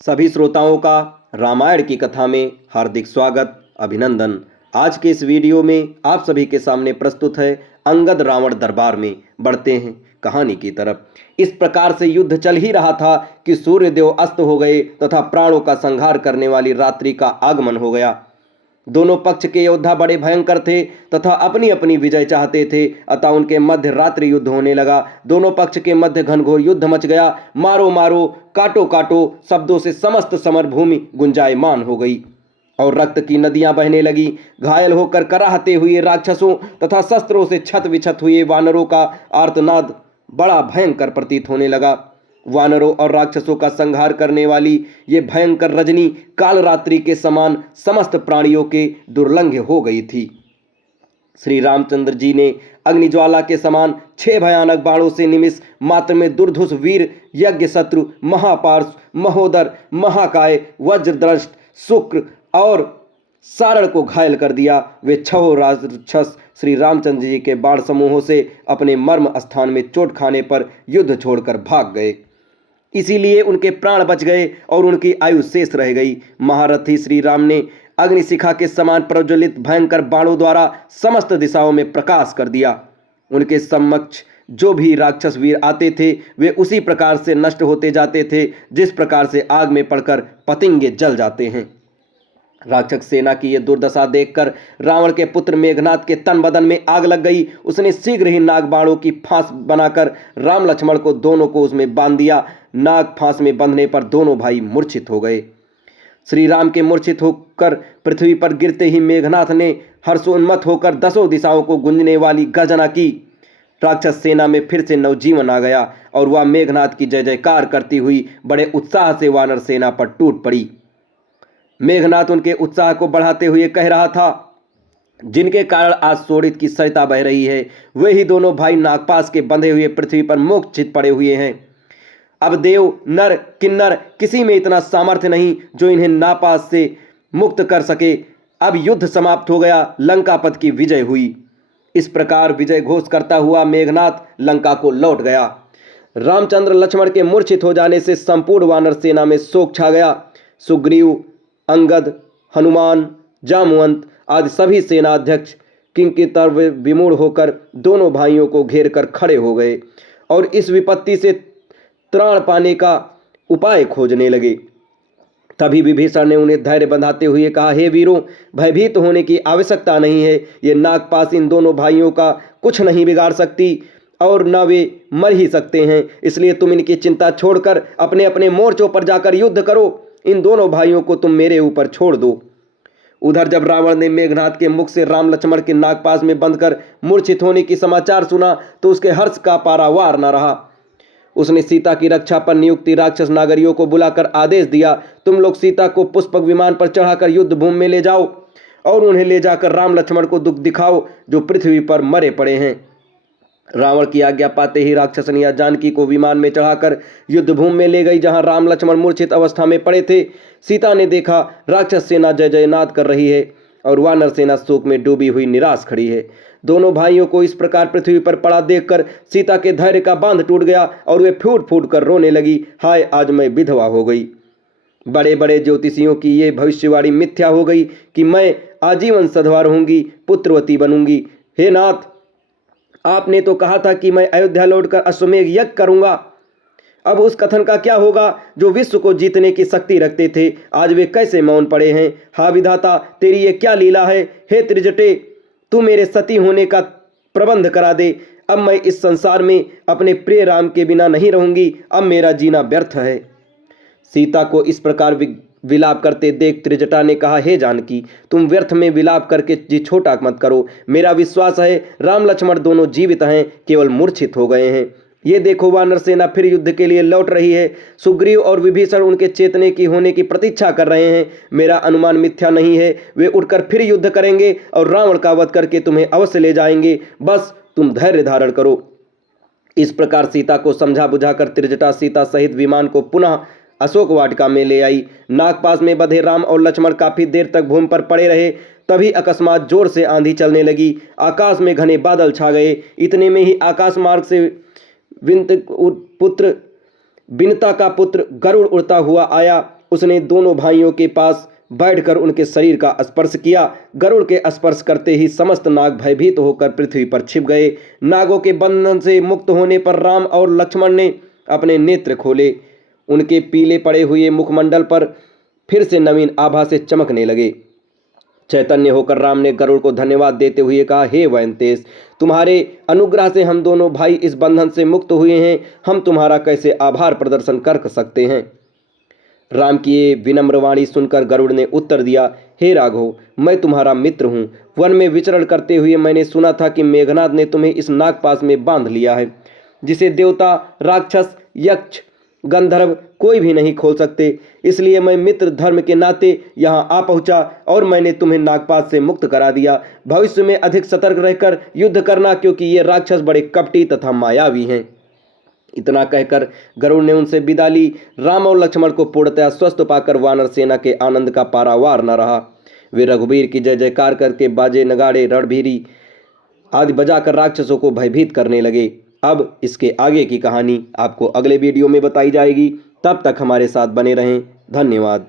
सभी श्रोताओं का रामायण की कथा में हार्दिक स्वागत अभिनंदन। आज के इस वीडियो में आप सभी के सामने प्रस्तुत है अंगद रावण दरबार में। बढ़ते हैं कहानी की तरफ। इस प्रकार से युद्ध चल ही रहा था कि सूर्यदेव अस्त हो गए तथा प्राणों का संहार करने वाली रात्रि का आगमन हो गया। दोनों पक्ष के योद्धा बड़े भयंकर थे तथा अपनी अपनी विजय चाहते थे, अतः उनके मध्य रात्रि युद्ध होने लगा। दोनों पक्ष के मध्य घनघोर युद्ध मच गया। मारो मारो, काटो काटो शब्दों से समस्त समरभूमि गुंजायमान हो गई और रक्त की नदियां बहने लगी। घायल होकर कराहते हुए राक्षसों तथा शस्त्रों से छत विछत हुए वानरों का आर्तनाद बड़ा भयंकर प्रतीत होने लगा। वानरों और राक्षसों का संहार करने वाली ये भयंकर रजनी काल रात्रि के समान समस्त प्राणियों के दुर्लंघ्य हो गई थी। श्री रामचंद्र जी ने अग्निज्वाला के समान 6 भयानक बाणों से निमिष मात्र में दुर्धुष वीर यज्ञ शत्रु महापार्श महोदर महाकाय वज्रदृष्ट शुक्र और सारण को घायल कर दिया। वे 6 राक्षस श्री रामचंद्र जी के बाण समूहों से अपने मर्म स्थान में चोट खाने पर युद्ध छोड़कर भाग गए। इसीलिए उनके प्राण बच गए और उनकी आयु शेष रह गई। महारथी श्री राम ने अग्निशिखा के समान प्रज्वलित भयंकर बाणों द्वारा समस्त दिशाओं में प्रकाश कर दिया। उनके समक्ष जो भी राक्षस वीर आते थे वे उसी प्रकार से नष्ट होते जाते थे जिस प्रकार से आग में पड़कर पतंगे जल जाते हैं। राक्षस सेना की यह दुर्दशा देखकर रावण के पुत्र मेघनाथ के तन बदन में आग लग गई। उसने शीघ्र ही नाग बाणों की फांस बनाकर राम लक्ष्मण को दोनों को उसमें बांध दिया। नाग फांस में बंधने पर दोनों भाई मूर्छित हो गए। श्री राम के मूर्छित होकर पृथ्वी पर गिरते ही मेघनाथ ने हर्षोन्मत्त होकर 10 दिशाओं को गूंजने वाली गर्जना की। राक्षस सेना में फिर से नवजीवन आ गया और वह मेघनाथ की जय जयकार करती हुई बड़े उत्साह से वानर सेना पर टूट पड़ी। मेघनाथ उनके उत्साह को बढ़ाते हुए कह रहा था, जिनके कारण आज शोणित की सरिता बह रही है वे ही दोनों भाई नागपाश के बंधे हुए पृथ्वी पर मूर्छित पड़े हुए हैं। अब देव नर किन्नर किसी में इतना सामर्थ्य नहीं जो इन्हें नागपाश से मुक्त कर सके। अब युद्ध समाप्त हो गया, लंकापति की विजय हुई। इस प्रकार विजय घोष करता हुआ मेघनाथ लंका को लौट गया। रामचंद्र लक्ष्मण के मूर्छित हो जाने से संपूर्ण वानर सेना में शोक छा गया। सुग्रीव, अंगद, हनुमान, जामवंत आदि सभी सेनाध्यक्ष किंकितर विमूढ़ होकर दोनों भाइयों को घेर कर खड़े हो गए और इस विपत्ति से त्राण पाने का उपाय खोजने लगे। तभी विभीषण ने उन्हें धैर्य बंधाते हुए कहा, हे वीरों, भयभीत होने की आवश्यकता नहीं है। ये नागपाश इन दोनों भाइयों का कुछ नहीं बिगाड़ सकती और न वे मर ही सकते हैं। इसलिए तुम इनकी चिंता छोड़कर अपने अपने मोर्चों पर जाकर युद्ध करो। इन दोनों भाइयों को तुम मेरे ऊपर छोड़ दो। उधर जब रावण ने मेघनाथ के मुख से राम लक्ष्मण के नागपाश में बंधकर मूर्छित होने की समाचार सुना तो उसके हर्ष का पारावार न रहा। उसने सीता की रक्षा पर नियुक्त राक्षस नागरियों को बुलाकर आदेश दिया, तुम लोग सीता को पुष्पक विमान पर चढ़ाकर युद्ध भूमि में ले जाओ और उन्हें ले जाकर राम लक्ष्मण को दुख दिखाओ जो पृथ्वी पर मरे पड़े हैं। रावण की आज्ञा पाते ही राक्षसनिया जानकी को विमान में चढ़ाकर युद्ध भूमि में ले गई जहां राम लक्ष्मण मूर्छित अवस्था में पड़े थे। सीता ने देखा राक्षस सेना जय जयनाद कर रही है और वानर सेना शोक में डूबी हुई निराश खड़ी है। दोनों भाइयों को इस प्रकार पृथ्वी पर पड़ा देखकर सीता के धैर्य का बांध टूट गया और वे फूट फूट कर रोने लगी, हाय आज मैं विधवा हो गई। बड़े बड़े ज्योतिषियों की ये भविष्यवाणी मिथ्या हो गई कि मैं आजीवन सधवा रहूंगी, पुत्रवती बनूंगी। हे नाथ, आपने तो कहा था कि मैं अयोध्या लौटकर अश्वमेध यज्ञ करूंगा। अब उस कथन का क्या होगा जो विश्व को जीतने की शक्ति रखते थे, आज वे कैसे मौन पड़े हैं। हा विधाता, तेरी ये क्या लीला है। हे त्रिजटे, तू मेरे सती होने का प्रबंध करा दे। अब मैं इस संसार में अपने प्रिय राम के बिना नहीं रहूंगी। अब मेरा जीना व्यर्थ है। सीता को इस प्रकार विलाप करते देख त्रिजटा ने कहा, हे जानकी, तुम व्यर्थ में विलाप करके जी छोटा मत करो। मेरा विश्वास है राम लक्ष्मण दोनों जीवित हैं, केवल मूर्छित हो गए हैं। ये देखो वानर सेना फिर युद्ध के लिए लौट रही है। सुग्रीव और विभीषण उनके चेतने की होने की प्रतीक्षा कर रहे हैं। मेरा अनुमान मिथ्या नहीं है, वे उठकर फिर युद्ध करेंगे और रावण का वध करके तुम्हें अवश्य ले जाएंगे। बस तुम धैर्य धारण करो। इस प्रकार सीता को समझा बुझाकर त्रिजटा सीता सहित विमान को पुनः अशोक वाटिका में ले आई। नागपाश में बंधे राम और लक्ष्मण काफी देर तक भूमि पर पड़े रहे। तभी अकस्मात जोर से आंधी चलने लगी। आकाश में घने बादल छा गए। इतने में ही आकाश मार्ग से विंत पुत्र बिनता का पुत्र गरुड़ उड़ता हुआ आया उसने दोनों भाइयों के पास बैठकर उनके शरीर का स्पर्श किया। गरुड़ के स्पर्श करते ही समस्त नाग भयभीत होकर पृथ्वी पर छिप गए। नागों के बंधन से मुक्त होने पर राम और लक्ष्मण ने अपने नेत्र खोले। उनके पीले पड़े हुए मुखमंडल पर फिर से नवीन आभा से चमकने लगे। चैतन्य होकर राम ने गरुड़ को धन्यवाद देते हुए कहा, हे वैंतेश, तुम्हारे अनुग्रह से हम दोनों भाई इस बंधन से मुक्त हुए हैं। हम तुम्हारा कैसे आभार प्रदर्शन कर सकते हैं। राम की ये विनम्र वाणी सुनकर गरुड़ ने उत्तर दिया, हे राघव, मैं तुम्हारा मित्र हूँ। वन में विचरण करते हुए मैंने सुना था कि मेघनाद ने तुम्हें इस नागपाश में बांध लिया है, जिसे देवता, राक्षस, यक्ष, गंधर्व कोई भी नहीं खोल सकते। इसलिए मैं मित्र धर्म के नाते यहाँ आ पहुँचा और मैंने तुम्हें नागपाश से मुक्त करा दिया। भविष्य में अधिक सतर्क रहकर युद्ध करना, क्योंकि ये राक्षस बड़े कपटी तथा मायावी हैं। इतना कहकर गरुड़ ने उनसे विदा ली। राम और लक्ष्मण को पूर्णतः स्वस्थ पाकर वानर सेना के आनंद का पारावार न रहा। वे रघुवीर की जय जयकार करके बाजे, नगाड़े, रणभीरी आदि बजाकर राक्षसों को भयभीत करने लगे। अब इसके आगे की कहानी आपको अगले वीडियो में बताई जाएगी। तब तक हमारे साथ बने रहें। धन्यवाद।